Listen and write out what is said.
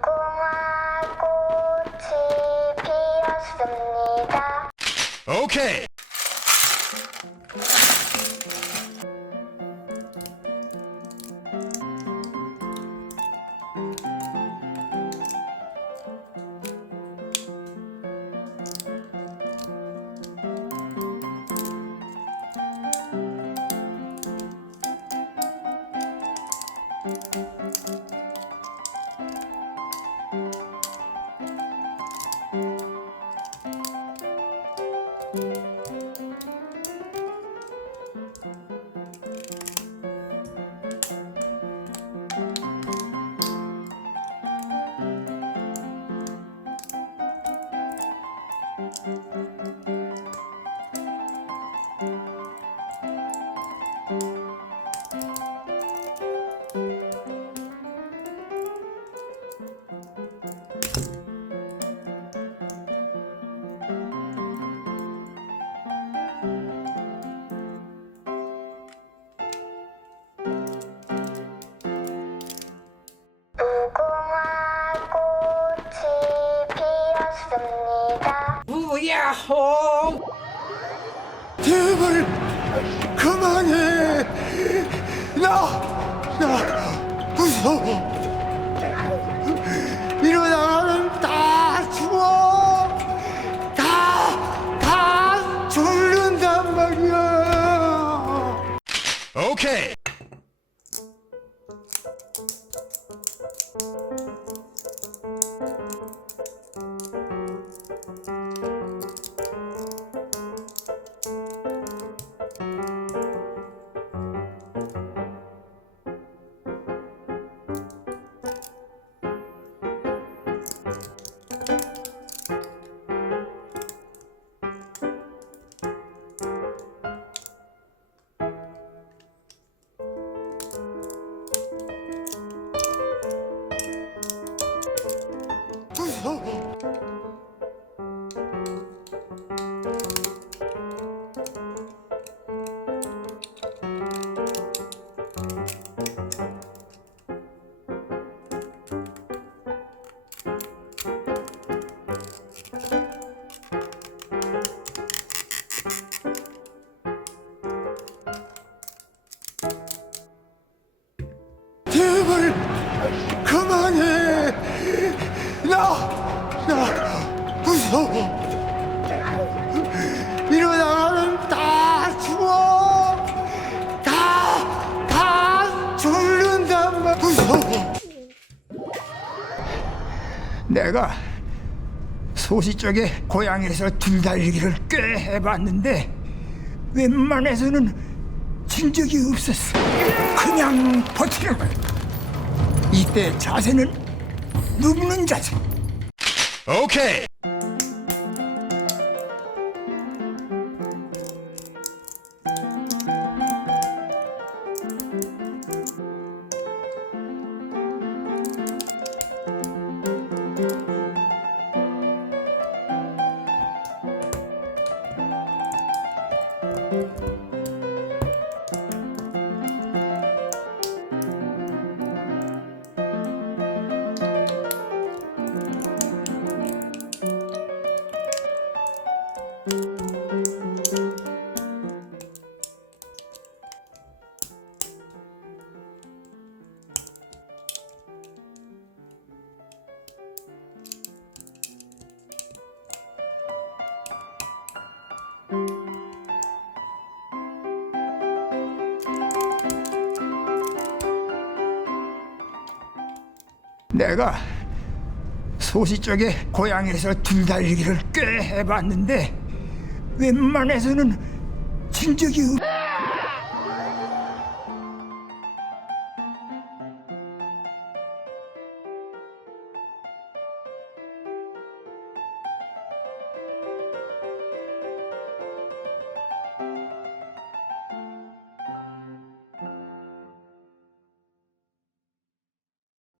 무궁화 꽃이 피었습니다. 오케이. 무궁화 꽃이 피었습니다. 우야호! 제발 그만해. 나 무서워. 이러다가는 다 죽어. 다 죽는단 말이야. 오케이. 무서워. 제발 그만해. 나 무서워. 이러다가는 다 죽어. 다 죽는단 말. 무서워. 내가 소시적에 고향에서 줄달리기를 꽤 해봤는데 웬만해서는 진 적이 없었어. 그냥 버티는 거야. 이때 자세는 눕는 자세. 오케이. 내가 소시적에 고향에서 줄달리기를 꽤 해봤는데 웬만해서는 진 적이 없.